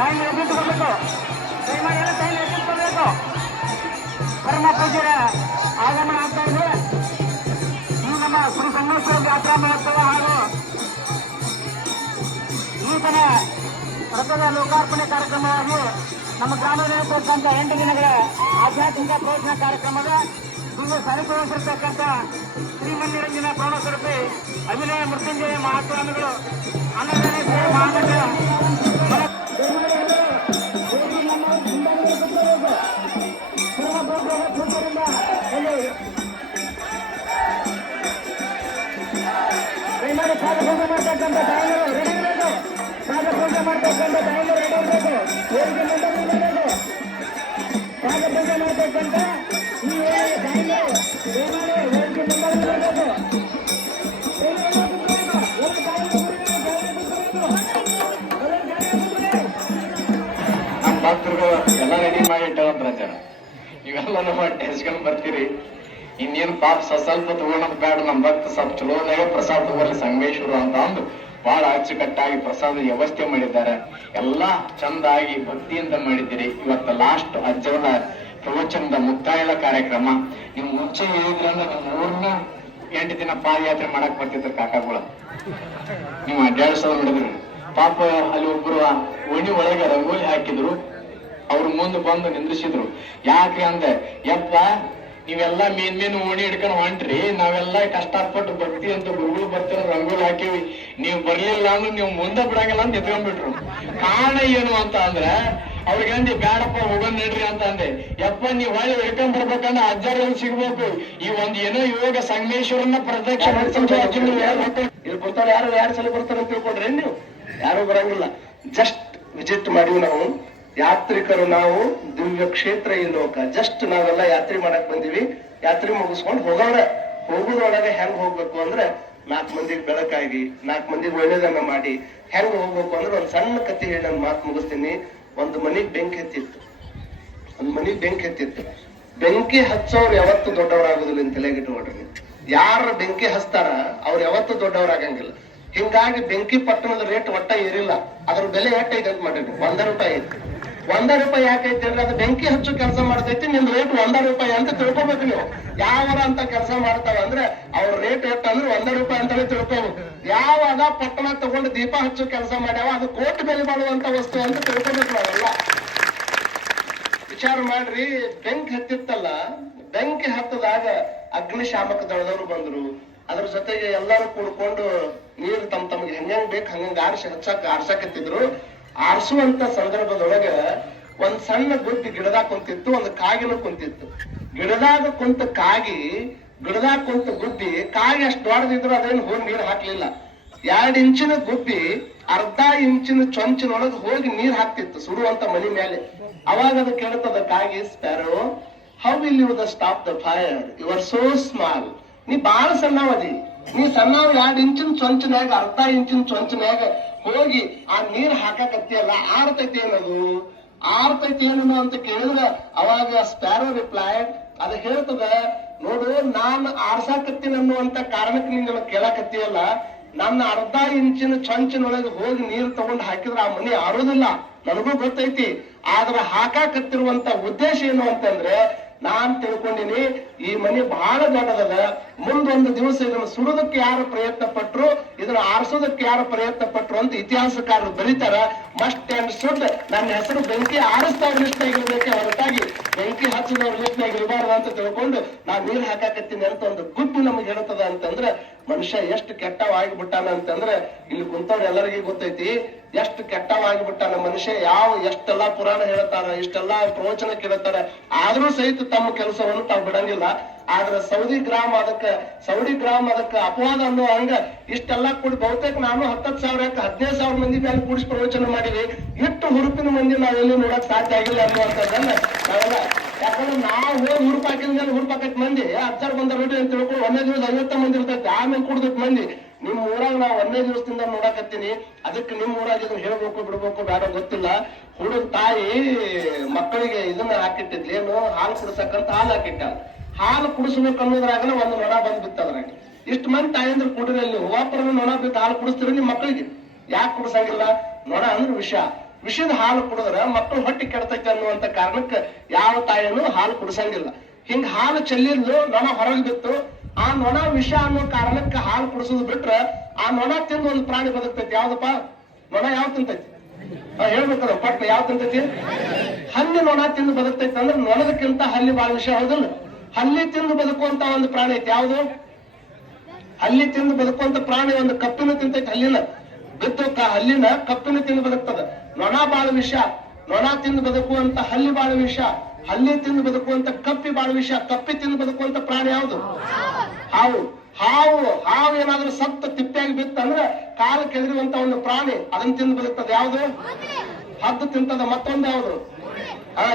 Time ಎದ್ದಿಟ್ಕೊಳ್ಬೇಕು. ದಯಮಾಡಿ ಎಲ್ಲ time ಎದ್ದಿಟ್ಕೊಳ್ಬೇಕು. ಪರಮ ಪೂಜ್ಯರ ಆಗಮನ ಆಗ್ತಾ ಇದೆ. ಈ ನಮ್ಮ ಶ್ರೀ ಸಂಗಮೇಶ್ವರ ಜಾತ್ರಾ ಮಹೋತ್ಸವ ಹಾಗೂ ನೂತನ ರಥದ ಲೋಕಾರ್ಪಣೆ ಕಾರ್ಯಕ್ರಮವಾಗಿ ನಮ್ಮ ಗ್ರಾಮದಲ್ಲಿ ನಡೆಸಿರ್ತಕ್ಕಂಥ 8 ದಿನಗಳ ಆಧ್ಯಾತ್ಮಿಕ ಪ್ರವಚನ ಕಾರ್ಯಕ್ರಮದ ಈಗ ಸಾರಿಕೊಂಡಿರ್ತಕ್ಕಂಥ ಶ್ರೀಮನ್ನಿರಂಜನ ಪ್ರೌಢಸ್ವರೂಪಿ ಅಭಿನಯ ಮೃತ್ಯುಂಜಯ ಮಹಾಸ್ವಾಮಿಗಳು 12ನೇ ಸೇವೆ ಮಹಾಮಂಡಲ ಪೂಜೆ ಮಾಡ್ತಕ್ಕಂಥ ತಾಯಿಗಳು ರೆಡಿ ಇರಬೇಕು. ಪೂಜೆ ಮಾಡ್ತಕ್ಕಂಥ ತಾಯಿಗಳು ರೆಡಿ ಇರಬೇಕು. ವೇದಿಕೆ ಮುಂದೆ ನಿಲ್ಲಬೇಕು. ಪೂಜೆ ಮಾಡ್ತಕ್ಕಂಥ ಈ ತಾಯಿಗಳು ವೇದಿಕೆ ಮುಂದೆ ನಿಲ್ಲಬೇಕು. ನಮ್ಮ ಭಕ್ತರು ಎಲ್ಲ ರೆಡಿ ಮಾಡಿ ಇಟ್ಟವಂತ ಜನ ಇವೆಲ್ಲ ನಮ್ಮ ಟೆನ್ಸ್ಕೊಂಡು ಬರ್ತೀರಿ. ಇನ್ನೇನು ಪಾಪ ಸ್ವಲ್ಪ ತಗೊಳೋದ್ ಬೇಡ, ನಮ್ಮ ಭಕ್ತ ಸ್ವಲ್ಪ ಚಲೋನಾಗ ಪ್ರಸಾದ ತಗೋಲಿ ಸಂಗಮೇಶ್ವರ ಅಂತ ಅಂದು ಬಹಳ ಅಚ್ಚುಕಟ್ಟಾಗಿ ಪ್ರಸಾದ ವ್ಯವಸ್ಥೆ ಮಾಡಿದ್ದಾರೆ. ಎಲ್ಲಾ ಚಂದಾಗಿ ಭಕ್ತಿಯಿಂದ ಮಾಡಿದ್ದೀರಿ. ಇವತ್ತು ಲಾಸ್ಟ್ ಅಜ್ಜವನ ಪ್ರವಚನದ ಮುಕ್ತಾಯದ ಕಾರ್ಯಕ್ರಮ. ನೀವು ಮುಂಚೆ ಹೇಳಿದ್ರಂದ್ರೆ ನೀವು 8 ದಿನ ಪಾದಯಾತ್ರೆ ಮಾಡಕ್ ಬರ್ತಿದ್ರು ಕಾಕಾಗಳು. ನೀವು ಅಡ್ಡಾಡ್ಸೋದು ನೋಡಿದ್ರಿ. ಪಾಪ ಅಲ್ಲಿ ಒಬ್ರು ಓಣಿ ಒಳಗೆ ರಂಗೋಲಿ ಹಾಕಿದ್ರು. ಅವ್ರು ಮುಂದೆ ಬಂದು ನಿಂದ್ರಿಸಿದ್ರು. ಯಾಕೆ ಅಂದೆ, ಯಪ್ಪ ನೀವೆಲ್ಲಾ ಮೇನ್ ಓಣಿ ಹಿಡ್ಕೊಂಡು ಹೊಂಟ್ರಿ, ನಾವೆಲ್ಲ ಕಷ್ಟಪಟ್ಟು ಭಕ್ತಿ ಅಂತ ಗುರುಗಳು ಬರ್ತಾರ ರಂಗೋಲಿ ಹಾಕಿವಿ, ನೀವು ಬರ್ಲಿಲ್ಲ ಅಂದ್ರೆ ನೀವು ಮುಂದೆ ಬಿಡಂಗಿಲ್ಲ ಅಂತ ಎತ್ಕೊಂಡ್ಬಿಟ್ರು. ಕಾರಣ ಏನು ಅಂತ ಅಂದ್ರೆ ಅವ್ರಿಗೆ ಅಂದಿ ಬ್ಯಾಡಪ್ಪ ಹೋಗೋದ್ ನಡ್ರಿ ಅಂತ ಅಂದೆ. ಯಪ್ಪ ನೀವ್ ಹೊಳ್ಳಿ ಹಿಡ್ಕೊಂಡ್ ಬರ್ಬೇಕಂದ್ರೆ ಅಜ್ಜಾರಲ್ಲಿ ಸಿಗ್ಬೇಕು. ಈ ಒಂದ್ ಏನೋ ಇವಾಗ ಸಂಗಮೇಶ್ವರನ್ನ ಪ್ರತ್ಯಕ್ಷ ಇಲ್ಲಿ ಬರ್ತಾರ. ಯಾರು 2 ಸಲ ಬರ್ತಾರ ಅಂತ ತಿಳ್ಕೊಂಡ್ರಿ ನೀವು? ಯಾರು ಬರಂಗಿಲ್ಲ. ಜಸ್ಟ್ ವಿಸಿಟ್ ಮಾಡಿವಿ ನಾವು, ಯಾತ್ರಿಕರು ನಾವು. ದಿವ್ಯ ಕ್ಷೇತ್ರ ಈ ಲೋಕ. ಜಸ್ಟ್ ನಾವೆಲ್ಲ ಯಾತ್ರೆ ಮಾಡಕ್ ಬಂದಿವಿ. ಯಾತ್ರೆ ಮುಗಿಸ್ಕೊಂಡು ಹೋಗೋದ್ರೊಳಗೆ ಹೆಂಗ್ ಹೋಗ್ಬೇಕು ಅಂದ್ರೆ 4 ಮಂದಿಗೆ ಬೆಳಕಾಗಿ 4 ಮಂದಿಗೆ ಒಳ್ಳೇದನ್ನ ಮಾಡಿ ಹೆಂಗ್ ಹೋಗ್ಬೇಕು ಅಂದ್ರೆ ಒಂದ್ ಸಣ್ಣ ಕಥೆ ಹೇಳಿ ನನ್ನ ಮಾತು ಮುಗಿಸ್ತೀನಿ. ಒಂದು ಮನಿಗ್ ಬೆಂಕಿ ಹತ್ತಿತ್ತು. ಬೆಂಕಿ ಹಚ್ಚೋರು ಯಾವತ್ತು ದೊಡ್ಡವರಾಗುದಿಲ್ಲ ಅಂತ ತಲೆಗಿಟ್ಕೊಡ್ರಿ. ಯಾರ ಬೆಂಕಿ ಹಚ್ತಾರ ಅವ್ರು ಯಾವತ್ತು ದೊಡ್ಡವರಾಗಂಗಿಲ್ಲ. ಹಿಂಗಾಗಿ ಬೆಂಕಿ ಪಟ್ಟಣದ ರೇಟ್ ಒಟ್ಟ ಏರಿಲ್ಲ. ಅದ್ರ ಬೆಲೆ ಎಟ್ಟೈತೆ ಅಂತ ಮಾಡಿದ್ರಿ, ₹100 ಐತಿ. ₹100 ಯಾಕೈತಿ ಅಂದ್ರೆ ಅದು ಬೆಂಕಿ ಹಚ್ಚು ಕೆಲಸ ಮಾಡ್ತೈತಿ. ನಿಮ್ ರೇಟ್ ₹100 ಅಂತ ತಿಳ್ಕೊಬೇಕು ನೀವು. ಯಾವರ ಅಂತ ಕೆಲಸ ಮಾಡ್ತಾವ ಅಂದ್ರೆ ಅವ್ರ ರೇಟ್ ಎಷ್ಟು ಅಂದ್ರೆ ₹100 ಅಂತಾನೆ ತಿಳ್ಕೊಬೇಕು. ಯಾವಾಗ ಪಟ್ಟಣ ತಗೊಂಡು ದೀಪ ಹಚ್ಚು ಕೆಲಸ ಮಾಡ್ಯಾವ ಅದು ಕೋಟಿ ಬೆಲೆ ಬಾಳುವಂತ ವಸ್ತು ಅಂತ ತಿಳ್ಕೊಬೇಕು ನಾವೆಲ್ಲ. ವಿಚಾರ ಮಾಡ್ರಿ. ಬೆಂಕಿ ಹತ್ತಿತ್ತಲ್ಲ, ಬೆಂಕಿ ಹತ್ತದಾಗ ಅಗ್ನಿಶಾಮಕ ದಳದವರು ಬಂದ್ರು. ಅದ್ರ ಜೊತೆಗೆ ಎಲ್ಲರೂ ಕೂಡ್ಕೊಂಡು ನೀರು ತಮ್ಗೆ ಹೆಂಗ್ ಬೇಕು ಹಂಗಂಗ ಆರ್ಸಕತ್ತಿದ್ರು. ಆರಿಸುವಂತ ಸಂದರ್ಭದೊಳಗ ಒಂದ್ ಸಣ್ಣ ಗುಡ್ಡಿ ಗಿಡದಾಗ ಕುಂತಿತ್ತು, ಒಂದು ಕಾಗಿನೂ ಕುಂತಿತ್ತು. ಗಿಡದಾಗ ಕುಂತ ಗುಬ್ಬಿ ಕಾಗಿ ಅಷ್ಟು ದೊಡ್ಡದಿದ್ರು ಅದೇನು ಹೋಗಿ ನೀರು ಹಾಕ್ಲಿಲ್ಲ. 2 ಇಂಚಿನ ಗುಬ್ಬಿ ಅರ್ಧ ಇಂಚಿನ ಚೊಂಚಿನೊಳಗೆ ಹೋಗಿ ನೀರ್ ಹಾಕ್ತಿತ್ತು ಸುಡುವಂತ ಮನಿ ಮೇಲೆ. ಅವಾಗ ಅದು ಕೇಳ್ತದ ಕಾಗಿ, sparrow, how will you stop the fire? You are so small. ನೀ ಬಾಳ ಸಣ್ಣವದಿ. ನೀ ಸಣ್ಣವ್ 2 ಇಂಚಿನ ಚೊಂಚಿನಾಗ ಅರ್ಧ ಇಂಚಿನ ಚೊಂಚಿನಾಗ ಹೋಗಿ ಆ ನೀರ್ ಹಾಕಕತ್ತಿಯಲ್ಲ, ಆರ್ತೈತಿ ಏನದು ಅಂತ ಕೇಳಿದ್ರ ಅವಾಗ ಸ್ಪ್ಯಾರೋ ರಿಪ್ಲೈಡ್, ಅದ ಹೇಳ್ತದ, ನೋಡು ನಾನ್ ಆರ್ಸಾಕತ್ತೀನಿ ಅನ್ನುವಂತ ಕಾರಣಕ್ಕೆ ನಿಂಗೆಲ್ಲ ಕೇಳಕತ್ತೀಯಲ್ಲ, ನನ್ನ ಅರ್ಧ ಇಂಚಿನ ಚೊಂಚಿನೊಳಗೆ ಹೋಗಿ ನೀರು ತಗೊಂಡು ಹಾಕಿದ್ರೆ ಆ ಮನಿ ಆರೋದಿಲ್ಲ, ನನಗೂ ಗೊತ್ತೈತಿ. ಆದ್ರೆ ಹಾಕಾಕತ್ತಿರುವಂತ ಉದ್ದೇಶ ಏನು ಅಂತಂದ್ರೆ ನಾನ್ ತಿಳ್ಕೊಂಡಿನಿ ಈ ಮನೆ ಬಹಳ ದೊಡ್ಡದದ. ಮುಂದೊಂದು ದಿವಸ ಇದನ್ನ ಸುಡೋದಕ್ಕೆ ಯಾರು ಪ್ರಯತ್ನ ಪಟ್ರು, ಇದನ್ನ ಆರಿಸೋದಕ್ಕೆ ಯಾರು ಪ್ರಯತ್ನ ಪಟ್ರು ಅಂತ ಇತಿಹಾಸಕಾರರು ಬರೀತಾರ. ಮಸ್ಟ್ ಅಂಡ್ ಸುಡ್ ನನ್ನ ಹೆಸರು ಬೆಂಕಿ ಆರಿಸ್ತವ್ರ ಲಿಸ್ಟ್ನಾಗ ಇರ್ಬೇಕೆ ಹೊರತಾಗಿ ಬೆಂಕಿ ಹಚ್ಚಿದವ್ರ ಲಿಸ್ಟ್ನಾಗ ಇರಬಾರ್ದು ಅಂತ ತಿಳ್ಕೊಂಡು ನಾನ್ ನೀರ್ ಹಾಕಾಕತ್ತೀನಿ ಅಂತ ಒಂದು ಗುಟ್ಟು ನಮ್ಗೆ ಹೇಳ್ತದ ಅಂತಂದ್ರೆ ಮನುಷ್ಯ ಎಷ್ಟು ಕೆಟ್ಟವಾಗಿಬಿಟ್ಟಾನ ಅಂತಂದ್ರೆ ಇಲ್ಲಿ ಕುಂತವ್ರು ಎಲ್ಲರಿಗೂ ಗೊತ್ತೈತಿ ಎಷ್ಟು ಕೆಟ್ಟವಾಗಿಬಿಟ್ಟಾನ ಮನುಷ್ಯ. ಎಷ್ಟೆಲ್ಲಾ ಪುರಾಣ ಹೇಳ್ತಾರ, ಇಷ್ಟೆಲ್ಲಾ ಪ್ರವಚನ ಕೇಳ್ತಾರೆ, ಆದ್ರೂ ಸಹಿತ ತಮ್ಮ ಕೆಲಸವನ್ನು ತಾವು ಬಿಡಂಗಿಲ್ಲ. ಆದ್ರೆ ಸೌದಿ ಗ್ರಾಮ ಅದಕ್ಕ ಅಪವಾದ ಅನ್ನೋ ಹಂಗ ಇಷ್ಟೆಲ್ಲಾ ಕೂಡಿ ಬಹುತೇಕ ನಾನು 10,000 15,000 ಮಂದಿ ಮೇಲೆ ಕೂಡಿಸಿ ಪ್ರವಚನ ಮಾಡಿವಿ. ಇಷ್ಟು ಹುರುಪಿನ ಮಂದಿ ನಾವೆಲ್ಲಿ ನೋಡಕ್ ಸಾಧ್ಯ ಆಗಿಲ್ಲ ಅನ್ನುವಂಥದ್ದನ್ನ ನಾವೆಲ್ಲ. ಯಾಕಂದ್ರೆ ನಾವು ಹೋಗಿ ಹುರುಪ್ ಹಾಕಿದ ಮೇಲೆ ಹುರುಪಾಕೈತ್ ಮಂದಿ 10 ಬಂದ ರೋಟಿ ಅಂತ ತಿಳ್ಕೊಂಡು 1ನೇ ದಿವಸ 50 ಮಂದಿ ಇರ್ತೈತಿ. ಆಮೇಲೆ ಕುಡ್ದೈತ್ ಮಂದಿ. ನಿಮ್ ಊರಾಗ ನಾವು 1ನೇ ದಿವಸದಿಂದ ನೋಡಕತ್ತೀನಿ. ಅದಕ್ಕೆ ನಿಮ್ ಊರಾಗ ಇದನ್ನ ಹೇಳ್ಬೇಕು ಬಿಡ್ಬೇಕು ಬೇಡ ಗೊತ್ತಿಲ್ಲ. ಹುಡುಗ ತಾಯಿ ಮಕ್ಕಳಿಗೆ ಇದನ್ನ ಹಾಕಿಟ್ಟಿದ್ಲಿ, ಏನು ಹಾಲು ಕುಡಿಸಕ್ಕಂತ ಹಾಲು ಹಾಕಿಟ್ಟ. ಹಾಲು ಕುಡಿಸ್ಬೇಕು ಅನ್ನೋದ್ರಾಗನ ಒಂದು ನೊಣ ಬಂದ್ ಬಿತ್ತದ್ರಾಗ. ಇಷ್ಟ ಮಂದಿ ತಾಯಂದ್ರ ಕೂಡಿರಲ್ಲಿ ಹೂವಾಪುರ ನೊಣ ಬಿತ್ತು ಹಾಲು ಕುಡಿಸ್ತೀರಿ ನಿಮ್ ಮಕ್ಕಳಿಗೆ? ಯಾಕೆ ಕುಡಿಸಂಗಿಲ್ಲ? ನೊಣ ಅಂದ್ರೆ ವಿಷ. ವಿಷದ ಹಾಲು ಕುಡಿದ್ರ ಮಕ್ಕಳು ಹೊಟ್ಟೆ ಕೆಡ್ತೈತೆ ಅನ್ನುವಂತ ಕಾರಣಕ್ಕೆ ಯಾವ ತಾಯಿನೂ ಹಾಲು ಕುಡಿಸಂಗಿಲ್ಲ. ಹಿಂಗ ಹಾಲು ಚೆಲ್ಲಿದ್ದು ನೊಣ ಹೊರಗೆ ಬಿತ್ತು. ಆ ನೊಣ ವಿಷ ಅನ್ನೋ ಕಾರಣಕ್ಕೆ ಹಾಲು ಕುಡಿಸೋದು ಬಿಟ್ರ ಆ ನೊಣ ತಿಂದು ಒಂದು ಪ್ರಾಣಿ ಬದುಕ್ತೈತಿ. ಯಾವ್ದಪ್ಪ? ನೊಣ ಯಾವ ತಿಂತೈತಿ? ಹೇಳ್ಬೇಕಲ್ಲ ಪಟ್ಟ ಯಾವ ತಿಂತೈತಿ? ಹಲ್ಲಿ ನೊಣ ತಿಂದು ಬದುಕ್ತೈತಿ. ಅಂದ್ರೆ ನೊಣದಕ್ಕಿಂತ ಹಲ್ಲಿ ಬಾಳ ವಿಷಯ ಹೌದಲ್ಲ? ಹಲ್ಲಿ ತಿಂದು ಬದುಕುವಂತ ಒಂದು ಪ್ರಾಣಿ ಐತಿ. ಯಾವುದು? ಹಲ್ಲಿ ತಿಂದು ಬದುಕುವಂತ ಪ್ರಾಣಿ ಒಂದು ಕಪ್ಪಿನ ತಿಂತೈತಿ. ಹಲ್ಲಿನ ಬಿದ್ದು ಹಲ್ಲಿನ ಕಪ್ಪಿನ ತಿಂದು ಬದುಕ್ತದ. ನೊಣ ಬಾಳ ವಿಷ. ನೊಣ ತಿಂದು ಬದುಕುವಂತ ಹಲ್ಲಿ ಬಾಳ ವಿಷ. ಹಲ್ಲಿ ತಿಂದು ಬದುಕುವಂತ ಕಪ್ಪಿ ಬಾಳ ವಿಷ. ಕಪ್ಪಿ ತಿಂದು ಬದುಕುವಂತ ಪ್ರಾಣಿ ಯಾವುದು? ಹಾವು. ಹಾವು ಏನಾದ್ರೂ ಸತ್ತ ತಿಪ್ಪಿಯಾಗಿ ಬಿತ್ತಂದ್ರೆ ಕಾಲು ಕೆದರುವಂತ ಒಂದು ಪ್ರಾಣಿ, ಅದನ್ನ ತಿಂದು ಬದುಕ್ತದ. ಯಾವುದು? ಹದ್ದು ತಿಂತದ. ಮತ್ತೊಂದು ಯಾವುದು?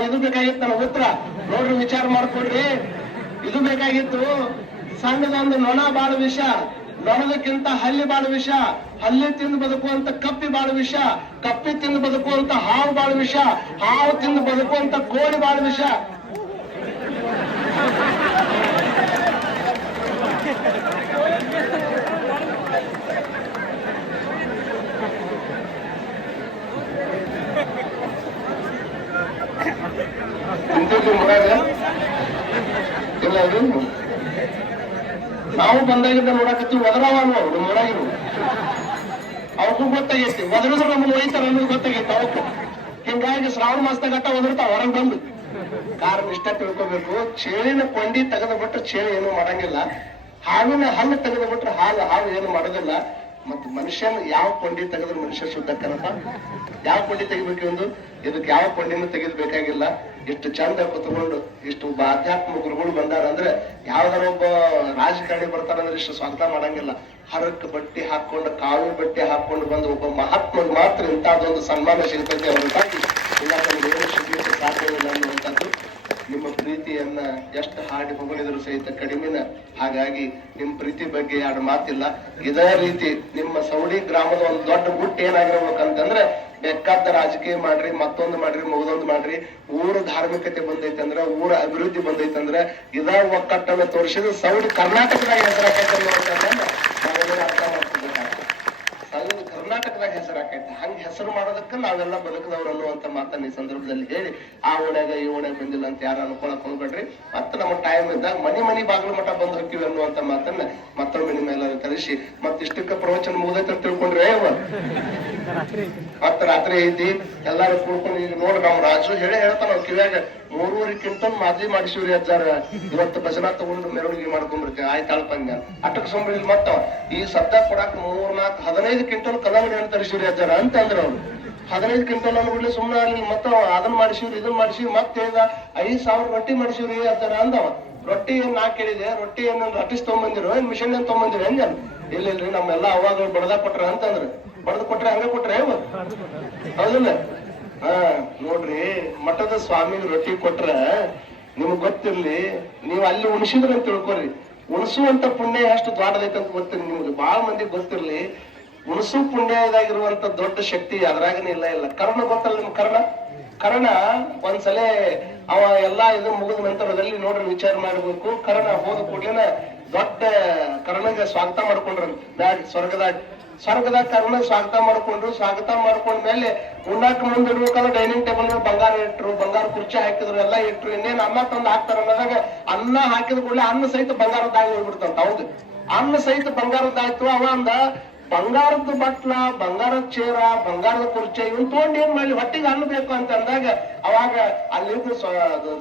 ಇದು ಬೇಕಾಗಿತ್ತು ನನಗೆ ಉತ್ತರ. ನೋಡ್ರಿ, ವಿಚಾರ ಮಾಡ್ಕೊಡ್ರಿ. ಇದು ಬೇಕಾಗಿತ್ತು. ಸಣ್ಣದೊಂದು ನೊಣ ಬಾಳ ವಿಷ. ನೊಣದಕ್ಕಿಂತ ಹಲ್ಲಿ ಬಾಳ ವಿಷ. ಹಲ್ಲಿ ತಿಂದು ಬದುಕುವಂತ ಕಪ್ಪಿ ಬಾಳ ವಿಷ. ಕಪ್ಪಿ ತಿಂದು ಬದುಕುವಂತ ಹಾವು ಬಾಳ ವಿಷ. ಹಾವು ತಿಂದು ಬದುಕುವಂತ ಕೋಳಿ ಬಾಳ ವಿಷ. ಇಲ್ಲ ಅದು ನಾವು ಬಂದಾಗಿದ್ದ ನೋಡಕತ್ತೀವಿ. ಒದರಾವ ನಮ್ಮ ಊರಾಗಿರು ಅವಕ್ಕೂ ಗೊತ್ತಾಗೈತಿ. ಒದರಿದ್ರೆ ನಮ್ಮನ್ನು ಒಯ್ತಾರ ಅನ್ನೋದು ಗೊತ್ತಾಗೈತಿ ಅವಕ್ಕೆ. ಹಿಂಗಾಗಿ ಶ್ರಾವಣ ಮಾಸದ ಗಟ್ಟ ಒದರ್ತಾವ ಹೊರಗೆ ಬಂದು. ಕಾರಣ ಇಷ್ಟ ತಿಳ್ಕೊಬೇಕು, ಚೇಳಿನ ಕೊಂಡಿ ತೆಗೆದು ಬಿಟ್ರೆ ಚೇಳಿ ಏನು ಮಾಡಂಗಿಲ್ಲ. ಹಾವಿನ ಹಲ್ಲು ತೆಗೆದು ಬಿಟ್ರೆ ಹಾವು ಏನು ಮಾಡೋದಿಲ್ಲ. ಮತ್ ಮನುಷ್ಯನ ಯಾವ ಕೊಂಡಿ ತೆಗೆದ್ರೆ ಮನುಷ್ಯ ಶುದ್ಧಕ್ಕನಪ್ಪ? ಯಾವ ಕೊಂಡಿ ತೆಗಿಬೇಕು? ಒಂದು ಇದಕ್ಕೆ ಯಾವ ಕೊಂಡಿನೂ ತೆಗೆದ್ಬೇಕಾಗಿಲ್ಲ. ಇಷ್ಟು ಚಂದ ಕುತ್ಕೊಂಡು ಇಷ್ಟು ಆಧ್ಯಾತ್ಮ ಗುರುಗಳು ಬಂದಾರ ಅಂದ್ರೆ, ಯಾವ್ದಾರ ಒಬ್ಬ ರಾಜಕಾರಣಿ ಬರ್ತಾರಂದ್ರೆ ಇಷ್ಟು ಸ್ವಾಗತ ಮಾಡಂಗಿಲ್ಲ. ಹರಕ್ ಬಟ್ಟೆ ಹಾಕೊಂಡು, ಕಾವಿ ಬಟ್ಟೆ ಹಾಕೊಂಡು ಬಂದು ಒಬ್ಬ ಮಹಾತ್ಮಗೆ ಮಾತ್ರ ಇಂತಹದೊಂದು ಸನ್ಮಾನ ಸಿಗ್ತೈತೆ. ಅವರಿಗಾಗಿ ಇಲ್ಲ ನಮ್ಗೆ ಏನು ಸಿಗ್ಲಿಕ್ಕೆ ಸಾಧ್ಯವಿಲ್ಲ ಅನ್ನುವಂಥದ್ದು. ನಿಮ್ಮ ಪ್ರೀತಿಯನ್ನ ಎಷ್ಟು ಹಾಡಿ ಹೊಗಳಿದ್ರು ಸಹಿತ ಕಡಿಮೆನ. ಹಾಗಾಗಿ ನಿಮ್ ಪ್ರೀತಿ ಬಗ್ಗೆ ಎರಡು ಮಾತಿಲ್ಲ. ಇದೇ ರೀತಿ ನಿಮ್ಮ ಸೌಡಿ ಗ್ರಾಮದ ಒಂದು ದೊಡ್ಡ ಗುಟ್ಟು ಏನಾಗಿರ್ಬೇಕಂತಂದ್ರೆ, ಬೇಕಾದ ರಾಜಕೀಯ ಮಾಡ್ರಿ, ಮತ್ತೊಂದು ಮಾಡ್ರಿ, ಮುಗದೊಂದು ಮಾಡ್ರಿ, ಊರ ಧಾರ್ಮಿಕತೆ ಬಂದೈತಂದ್ರ, ಊರ ಅಭಿವೃದ್ಧಿ ಬಂದೈತಂದ್ರ ಇದ ಒಕ್ಕಟ್ಟನ್ನು ತೋರಿಸಿದ ಸೌಡಿ ಕರ್ನಾಟಕದಾಗ ಹೆಸರಾಕೈತೆ ಅನ್ನುವಂಥದ್ದನ್ನ ನಾವೆಲ್ಲ ಅರ್ಥ ಮಾಡ್ಕೋಬೇಕಾಗ್ತದೆ. ಸೌದಿ ಕರ್ನಾಟಕದಾಗ ಹೆಸರಾಕೈತೆ. ಹಂಗ ಹೆಸರು ಮಾಡೋದಕ್ಕೆ ನಾವೆಲ್ಲ ಬದುಕದವ್ರು ಅನ್ನುವಂತ ಮಾತನ್ನ ಈ ಸಂದರ್ಭದಲ್ಲಿ ಹೇಳಿ, ಆ ಓಣ್ಯಾಗ ಈ ಓಣ್ಯಾಗ ಬಂದಿಲ್ಲ ಅಂತ ಯಾರು ಅನ್ಕೊಳಕ್ ಹೋಗ್ಬೇಡ್ರಿ. ಮತ್ತೆ ನಮ್ಮ ಟೈಮ್ ಇದ್ದಾಗ ಮನಿ ಬಾಗಿಲು ಮಠ ಬಂದು ಹೋಗ್ತೀವಿ ಅನ್ನುವಂತ ಮಾತನ್ನ ಮತ್ತೊಮ್ಮೆ ನಿಮ್ಮೆಲ್ಲರೂ ಕಲಿಸಿ, ಮತ್ತಿಷ್ಟಕ್ಕೆ ಪ್ರವಚನ ಮುಗ್ದೈತೆ ಅಂತ ತಿಳ್ಕೊಂಡ್ರೆ ಮತ್ತ ರಾತ್ರಿ ಐತಿ ಎಲ್ಲಾರು ಕೂಡ್ಕೊಂಡು. ಈಗ ನೋಡ್ರಿ, ನಾವು ರಾಜು ಹೇಳ್ತಾನ ಕಿವ್ಯಾಗ 3.5 ಕ್ವಿಂಟಲ್ ಮಾದಲಿ ಮಾಡಿಸಿವ್ರಿ ಅಜ್ಜಾರ. ಇವತ್ತು ಭಜನಾ ತಗೊಂಡು ಮೆರವಣಿಗೆ ಮಾಡ್ಕೊಂಡ್ಬಿಡ್ತೀವಿ. ಆಯ್ತಾಳಪ್ಪ ಹಂಗ ಅಟಕ್ ಸಂಬಳಿಲ್ ಮತ್ತ ಈ ಸದ್ದ ಕೊಡಾಕ 15 ಕ್ವಿಂಟಲ್ ಕಲ್ಲಂಗಡಿ ಹಣ್ಣು ತರಿಸಿವ್ರಿ ಅಜ್ಜಾರ ಅಂತ ಅಂದ್ರ ಅವ್ರು. 15 ಕ್ವಿಂಟಲ್ ಅನ್ಬಿಡ್ಲಿ ಸುಮ್ಮನೆ ಅಲ್ಲಿ ಮತ್ತ ಅದನ್ನ ಮಾಡಿಸಿವ್ರಿ ಇದನ್ನ ಮಾಡಿಸಿವಿ. ಮತ್ತೆ ಹೇಳಿದ 5,000 ರೊಟ್ಟಿ ಮಾಡಿಸಿವ್ರಿ ಅಜ್ಜಾರ ಅಂದವ. ರೊಟ್ಟಿ ಏನ್ ನಾ ಕೇಳಿದೆ, ರೊಟ್ಟಿ ಏನ್ ರೊಟ್ಟಿ ತಗೊಂಬಂದಿರೋ ಏನ್ ಮಿಷನ್ ಏನ್ ತಗೊಂಬಂದಿರೋ ಹೆಂಗ? ಇಲ್ಲಿಲ್ರಿ ನಮ್ಮೆಲ್ಲಾ ಅವಾಗ ಬಡದ ಕೊಟ್ರ ಅಂತಂದ್ರ. ಬಡದ್ ಕೊಟ್ರೆ ಹಂಗ ಕೊಟ್ರೆ ಹೌದಿಲ್ಲ? ನೋಡ್ರಿ, ಮಠದ ಸ್ವಾಮಿಗೆ ರೊಟ್ಟಿ ಕೊಟ್ರ ನಿಮ್ಗ್ ಗೊತ್ತಿರ್ಲಿ, ನೀವ್ ಅಲ್ಲಿ ಉಣಿಸಿದ್ರ ಅಂತ ತಿಳ್ಕೊರಿ. ಉಣಿಸುವಂತ ಪುಣ್ಯ ಎಷ್ಟು ದೊಡ್ಡದೈತೆ ಅಂತ ಗೊತ್ತಿರ್ಲಿ ನಿಮ್ಗೆ. ಬಾಳ ಮಂದಿ ಗೊತ್ತಿರ್ಲಿ, ಉಣಿಸು ಪುಣ್ಯದಾಗಿರುವಂತ ದೊಡ್ಡ ಶಕ್ತಿ ಅದ್ರಾಗನೇ ಇಲ್ಲ. ಕರ್ಣ ಗೊತ್ತಲ್ಲ ನಿಮ್? ಕರ್ಣ ಒಂದ್ಸಲ ಅವ ಎಲ್ಲಾ ಇದು ಮುಗಿದ ನಂತರದಲ್ಲಿ ನೋಡ್ರಿ ವಿಚಾರ ಮಾಡ್ಬೇಕು. ಕರ್ಣ ಹೋದ ಕೂಡಲೇನ ದೊಡ್ಡ ಕರ್ಣಗೆ ಸ್ವಾಗತ ಮಾಡ್ಕೊಂಡ್ರ ಸ್ವರ್ಗದಾಗ ಕರ್ಣ ಸ್ವಾಗತ ಮಾಡ್ಕೊಂಡ್ಮೇಲೆ ಉಣ್ಣಾಕ ಮುಂದೆ ಇಡ್ಬೇಕಾದ್ರೆ ಡೈನಿಂಗ್ ಟೇಬಲ್ ಮೇಲೆ ಬಂಗಾರ ಇಟ್ರು, ಬಂಗಾರ ಕುರ್ಚಿ ಹಾಕಿದ್ರು, ಎಲ್ಲಾ ಇಟ್ರು. ಇನ್ನೇನ್ ಅನ್ನ ತಂದು ಹಾಕ್ತಾರ ಅನ್ನೋದಾಗ ಅನ್ನ ಹಾಕಿದ ಕೂಡಲೇ ಅನ್ನ ಸಹಿತ ಬಂಗಾರದಾಗ ಹೋಗ್ಬಿಡ್ತಂತ. ಹೌದು, ಅನ್ನ ಸಹಿತ ಬಂಗಾರದ್ದಾಯ್ತು. ಅವ ಅಂದ, ಬಂಗಾರದ ಬಟ್ಲ, ಬಂಗಾರದ ಚೇರ, ಬಂಗಾರದ ಕುರ್ಚಿ ಇವನ್ ತಗೊಂಡು ಏನ್ ಮಾಡ್ಲಿ, ಹೊಟ್ಟಿಗೆ ಅನ್ನ ಬೇಕು ಅಂತ ಅಂದಾಗ ಅವಾಗ ಅಲ್ಲಿದ್ದು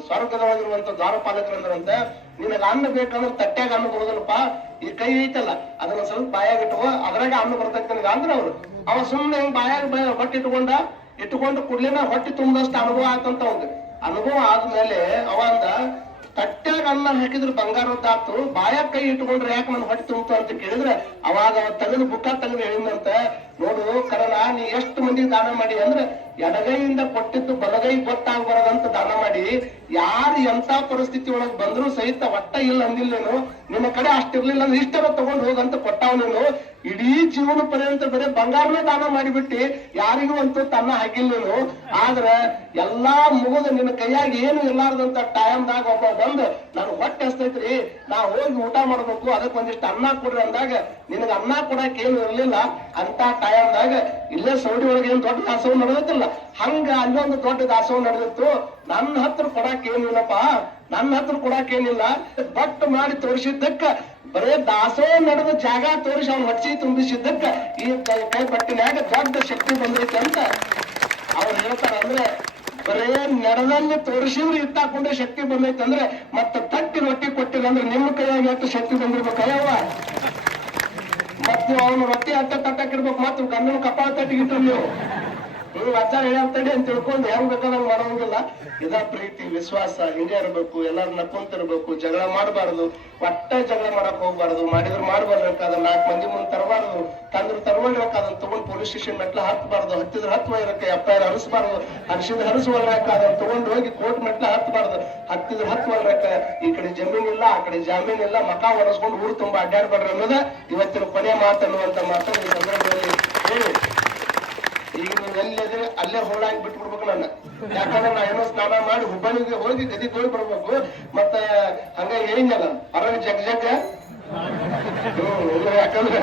ಸ್ವರ್ಗದೊಳಗಿರುವಂತ ದ್ವಾರಪಾಲಕರು ಅಂದ್ರಂತೆ, ನಿನಗ ಅನ್ನ ಬೇಕಂದ್ರೆ ತಟ್ಟ್ಯಾಗ ಅನ್ನ ಕೊಡೋದಲ್ಲಪ್ಪ, ಈ ಕೈ ಐತಲ್ಲ ಅದನ್ನ ಸ್ವಲ್ಪ ಬಾಯಾಗ ಇಟ್ಕೋ, ಅದ್ರಾಗ ಅನ್ನ ಬರ್ತೈತೆ ನನಗ ಅಂದ್ರ ಅವ್ರು. ಅವ ಸುಮ್ಮನೆ ಹಿಂಗ್ ಬಾಯಾಗ ಹೊಟ್ಟೆ ಇಟ್ಕೊಂಡು ಕೂಡ್ಲೇನ ಹೊಟ್ಟೆ ತುಂಬದಷ್ಟು ಅನುಭವ ಆತಂತ. ಅವಂಗ ಅನುಭವ ಆದ್ಮೇಲೆ ಅವ ಅಂದ, ತಟ್ಟ್ಯಾಗ ಅನ್ನ ಹಾಕಿದ್ರೆ ಬಂಗಾರದ್ದಾತು, ಬಾಯಾಗ ಕೈ ಇಟ್ಕೊಂಡ್ರೆ ಯಾಕೆ ನನ್ ಹೊಟ್ಟೆ ತುಂಬ್ತು ಅಂತ ಕೇಳಿದ್ರೆ ಅವಾಗ ತೆಗೆದು ಬುಕ್ಕ ತೆಗೆದು ಹೇಳಿದಂತ, ನೋಡು ಕರಣ, ನೀ ಎಷ್ಟು ಮಂದಿಗೆ ದಾನ ಮಾಡಿ ಅಂದ್ರೆ ಎಡಗೈಯಿಂದ ಕೊಟ್ಟಿದ್ದು ಬಲಗೈ ಗೊತ್ತಾಗ್ಬಾರದಂತ ದಾನ ಮಾಡಿ, ಯಾರು ಎಂತ ಪರಿಸ್ಥಿತಿ ಒಳಗ್ ಬಂದ್ರು ಸಹಿತ ಒಟ್ಟ ಇಲ್ಲ ಅಂದಿಲ್ಲೇನು, ನಿನ್ನ ಕಡೆ ಅಷ್ಟಿರ್ಲಿಲ್ಲ ಅಂದ್ರೆ ಇಷ್ಟರ ತಗೊಂಡು ಹೋಗಂತ ಕೊಟ್ಟವನೇನು. ಇಡೀ ಜೀವನ ಪರ್ಯಂತ ಬರೀ ಬಂಗಾರನೇ ದಾನ ಮಾಡಿಬಿಟ್ಟಿ, ಯಾರಿಗೂ ಅಂತೂ ತನ್ನ ಹಾಕಿಲ್ಲೇನು. ಆದ್ರ ಎಲ್ಲಾ ಮುಗಿದು ನಿನ್ನ ಕೈಯಾಗಿ ಏನು ಇರ್ಲಾರ್ದಂತ ಟೈಮ್ದಾಗ ಒಬ್ಬ ಬಂದು ನಾನು ಹೊಟ್ಟೆ ಹಸ್ತೈತ್ರಿ, ನಾ ಹೋಗಿ ಊಟ ಮಾಡ್ಬೇಕು, ಅದಕ್ಕೆ ಒಂದಿಷ್ಟು ಅನ್ನ ಕೊಡ್ರಿ ಅಂದಾಗ ನಿನಗ ಅನ್ನ ಕೊಡಕ್ ಏನು ಇರ್ಲಿಲ್ಲ. ಅಂತ ಟೈಮ್ದಾಗ ಇಲ್ಲೇ ಸೌಡಿ ಒಳಗೆ ಏನ್ ದೊಡ್ಡ ದಾಸೋಹ ನಡೆದಿಲ್ಲ, ಹಂಗ ಅಲ್ಲೊಂದು ದೊಡ್ಡ ದಾಸೋಹ ನಡೆದಿತ್ತು. ನನ್ನ ಹತ್ರ ಕೊಡಾಕ್ ಏನಿಲ್ಲಪ್ಪ, ನನ್ನ ಹತ್ರ ಕೊಡಾಕ್ ಏನಿಲ್ಲ, ಬಟ್ ಮಾಡಿ ತೋರಿಸಿದ್ದಕ್ಕ, ಬರೇ ದಾಸೋಹ ನಡೆದ ಜಾಗ ತೋರಿಸಿ ಅವ್ನ ಹೊಚ್ಚಿ ತುಂಬಿಸಿದ್ದಕ್ಕ ಈ ಕೈ ಬಟ್ಟಿನ್ಯಾಗ ದೊಡ್ಡ ಶಕ್ತಿ ಬಂದೈತೆ ಅಂತ ಅವ್ರು ಹೇಳ್ತಾರ. ಅಂದ್ರೆ ಬರೇ ನೆಡದಲ್ಲಿ ತೋರಿಸಿದ್ರೆ ಇಟ್ಟಾಕೊಂಡ್ರೆ ಶಕ್ತಿ ಬಂದೈತೆ ಅಂದ್ರೆ ಮತ್ತೆ ತಟ್ಟಿ ರೊಟ್ಟಿ ಕೊಟ್ಟಿಲ್ಲ ಅಂದ್ರೆ ನಿಮ್ಮ ಕೈಯಾಗ ಎಷ್ಟು ಶಕ್ತಿ ಬಂದಿರ್ಬೇಕಯ್ಯವ್ವ. ಮತ್ತು ಅವನು ರೊಟ್ಟಿ ತಟ್ಟಕ್ಕಿಡ್ಬೇಕು, ಮತ್ತು ಗಂಡನ ಕಪಾಳ ತಟ್ಟಿಗಿಟ್ರು ನೀವು ಅಜ್ಜ ಹೇಳ್ತಡಿ ಅಂತ ತಿಳ್ಕೊಂಡು ಹೆಂಗ್ ಬೇಕಾದಂಗ್ ಮಾಡೋಂಗಿಲ್ಲ. ಇದ ಪ್ರೀತಿ ವಿಶ್ವಾಸ ಹಿಂಗೆ ಇರ್ಬೇಕು, ಎಲ್ಲಾರು ನಕ್ಕೊಂತಿರ್ಬೇಕು, ಜಗಳ ಮಾಡಬಾರ್ದು, ಒಟ್ಟ ಜಗಳ ಮಾಡಕ್ ಹೋಗ್ಬಾರ್ದು, ಮಾಡಿದ್ರೆ ಮಾಡ್ಬಾರ್ದು, 4 ಮಂದಿ ಮುಂದೆ ತರಬಾರ್ದು, ತಂದ್ರೆ ತರಬಾರ್ದು, ತಗೊಂಡ್ ಪೊಲೀಸ್ ಸ್ಟೇಷನ್ ಮೆಟ್ಲ ಹತ್ಬಾರ್ದು, ಹತ್ತಿದ್ರೆ ಹತ್ತುವರಕ್ಕೆ FIR ಹರಿಸಬಾರ್ದು, ಹರಿಸುವಲ್ರಕ್ಕ ಅದನ್ನ ತಗೊಂಡು ಹೋಗಿ ಕೋರ್ಟ್ ಮೆಟ್ಲ ಹತ್ಬಾರ್ದು, ಹತ್ತಿದ್ರೆ ಹತ್ತುವಲ್ರಕ್ಕ ಈ ಕಡೆ ಜಮೀನಿಲ್ಲ ಆ ಕಡೆ ಜಾಮೀನಿಲ್ಲ, ಮಕ ಒರೆಸ್ಕೊಂಡು ಊರು ತುಂಬಾ ಅಡ್ಡಾಡ್ಬಾರ್ದು ಅನ್ನೋದ ಇವತ್ತಿನ ಕೊನೆ ಮಾತನ್ನುವಂತ ಮಾತನ್ನು ಈ ಸಂದರ್ಭದಲ್ಲಿ ಹೇಳಿ, ಈಗ ನೀವು ಎಲ್ಲಿದ್ರೆ ಅಲ್ಲೇ ಹೋಳಾಗಿ ಬಿಟ್ಬಿಡ್ಬೇಕು ನನ್ನ. ಯಾಕಂದ್ರೆ ನಾ ಏನೋ ಸ್ನಾನ ಮಾಡಿ ಹುಬ್ಬಳ್ಳಿಗೆ ಹೋಗಿ ಗದಿ ಹೋಗಿ ಬರ್ಬೇಕು. ಮತ್ತ ಹಂಗ ಹೇಳಿದ್ನಲ್ಲ ಹೊರಗೆ ಜಗ್ ಯಾಕಂದ್ರೆ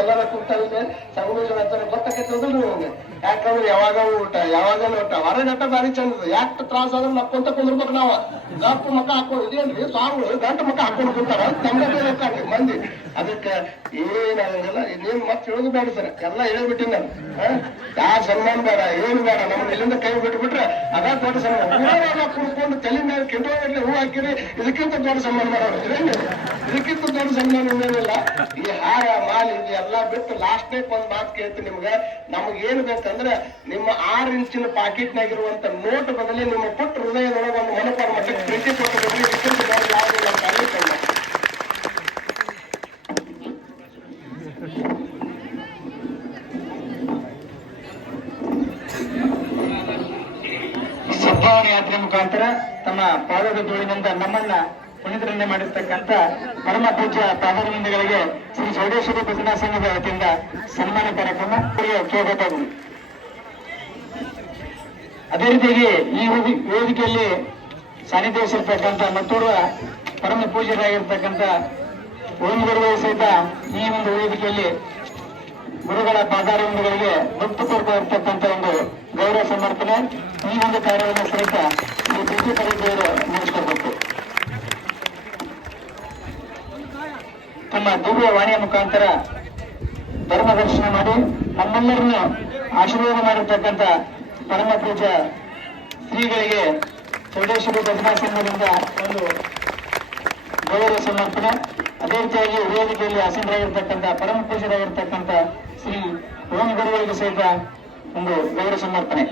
ಎಲ್ಲಾರ ಕೂತಾಗಿದೆ ಸಂಗಮೇಶ್ವರ ಗೊತ್ತಾಕೈತಲ್ರಿ ನಿಮ್ಗೆ. ಯಾಕಂದ್ರೆ ಯಾವಾಗ ಊಟ ಯಾವಾಗ ಊಟ ಹೊರಗಟ್ಟ ಬಾರಿ ಚಂದ, ಯಾಕೆ ತ್ರಾಸ ಆದ್ರೆ ನಕ್ಕೊಂತ ಕುಂದಿರ್ಬೇಕು ನಾವು. ಗಪ್ಪ ಮಕ್ಕ ಹಾಕೊಂಡು ಇದೇನ್ರಿ ಸ್ವಾಮಿಗಳು ಗಂಟು ಮಕ್ಕ ಹಾಕೊಂಡು ಕೂತಾರ ನಮ್ಗೆ ಬೇಕಾಗಿ ಮಂದಿ. ಅದಕ್ಕೆ ಏನಾಗಂಗಿಲ್ಲ, ಇನ್ನೇನ್ ಮತ್ತೆ ಹೇಳೋದು ಬೇಡ ಸರ್, ಎಲ್ಲ ಹೇಳ್ಬಿಟ್ಟಿನಿ ನಾನು. ಯಾವ ಸನ್ಮಾನ ಬೇಡ ಏನು ಬೇಡ, ನಮ್ಗೆ ಇಲ್ಲಿಂದ ಕೈ ಬಿಟ್ಬಿಟ್ರೆ ಅದ ದೊಡ್ಡ ಸನ್ಮಾನ. ಕುಡ್ಕೊಂಡು ತಲೆ ಮೇಲೆ ಕೆಂಡೋಗಟ್ಲೆ ಹೂ ಹಾಕಿರಿ, ಇದಕ್ಕಿಂತ ದೊಡ್ಡ ಸನ್ಮಾನ ಮಾಡೋರು ಇದೇನು? ಇದಕ್ಕಿಂತ ದೊಡ್ಡ ಸನ್ಮಾನ ಇನ್ನೇನಿಲ್ಲ. ಈ ಹಾರ ಮಾಲಿ ಎಲ್ಲ ಬಿಟ್ಟು ಲಾಸ್ಟ್ನೇಕ್ ಒಂದ್ ಮಾತು ಕೇಳ್ತೀನಿ ನಿಮ್ಗೆ. ನಮ್ಗೆ ಏನ್ ಬೇಕಂದ್ರೆ ನಿಮ್ಮ 6 ಇಂಚಿನ ಪಾಕೆಟ್ನಾಗಿರುವಂತ ನೋಟ್ ಬದಲಿ ನಿಮ್ಮ ಪುಟ್ಟ ಹೃದಯದೊಳಗೆ ಒಂದು ಮನಪಾಡ ಮಟ್ಟಕ್ಕೆ ಪ್ರೀತಿ ಕೊಟ್ಟು ಇದಕ್ಕಿಂತ ದೊಡ್ಡ ಯಾವುದಿಲ್ಲ ಅಂತ ಅನಿಸ್ತಲ್ಲ. ಸದ್ಭಾವನೆ ಯಾತ್ರೆ ಮುಖಾಂತರ ತಮ್ಮ ಪಾದದ ಧೂಳಿನಿಂದ ನಮ್ಮನ್ನ ಪುನೀತರನ್ನೇ ಮಾಡಿರ್ತಕ್ಕಂಥ ಪರಮ ಪೂಜ್ಯ ಪಾದರವಿಂದಗಳಿಗೆ ಶ್ರೀ ಚೌಡೇಶ್ವರಿ ಭಜನಾ ಸಂಘದ ವತಿಯಿಂದ ಸನ್ಮಾನ ಕಾರ್ಯಕ್ರಮ ಕೇಳಬೇಕಾಗಿದೆ. ಅದೇ ರೀತಿಯಾಗಿ ಈ ವೇದಿಕೆಯಲ್ಲಿ ಸಾನ್ನಿಧ್ಯ ವಹಿಸಿರ್ತಕ್ಕಂಥ ಮತ್ತೂರು ಪರಮ ಪೂಜ್ಯರಾಗಿರ್ತಕ್ಕಂಥ ಓಂ ಗುರುಗಳು ಸಹಿತ ಈ ಒಂದು ವೇದಿಕೆಯಲ್ಲಿ ಗುರುಗಳ ಪಾದಾರವಿಂದಗಳಿಗೆ ಭಕ್ತಪೂರ್ವಕ ಇರ್ತಕ್ಕಂಥ ಒಂದು ಗೌರವ ಸಮರ್ಪಣೆ ಈ ಒಂದು ಕಾರ್ಯವನ್ನು ಸಹಿತ ಈ ಪ್ರೀತಿ ಪರೀಕ್ಷೆಯವರು ನಡೆಸಿಕೊಡ್ಬೇಕು. ತಮ್ಮ ದಿವ್ಯ ವಾಣಿಯ ಮುಖಾಂತರ ಧರ್ಮ ದರ್ಶನ ಮಾಡಿ ನಮ್ಮೆಲ್ಲರನ್ನು ಆಶೀರ್ವಾದ ಮಾಡಿರ್ತಕ್ಕಂಥ ಪರಮ ಪೂಜ್ಯ ಶ್ರೀಗಳಿಗೆ ಚೌಡೇಶ್ವರಿ ಭಜನಾ ಸಂಘದಿಂದ ಒಂದು ಗೌರವ ಸಮರ್ಪಣೆ. ಅದೇ ರೀತಿಯಾಗಿ ವೇದಿಕೆಯಲ್ಲಿ ಆಸೀನರಾಗಿರ್ತಕ್ಕಂಥ ಪರಮ ಪೂಜ್ಯರಾಗಿರ್ತಕ್ಕಂಥ ಶ್ರೀ ಓಂ ಗುರುಗಳಿಗೆ ಸಹಿತ ಒಂದು ಗೌರವ ಸಮರ್ಪಣೆ.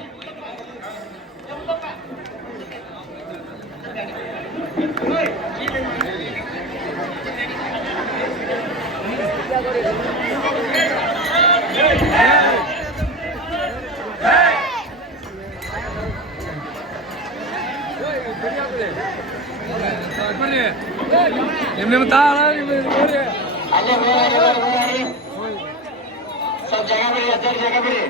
सब जगह बड़ी अदर जगह बड़ी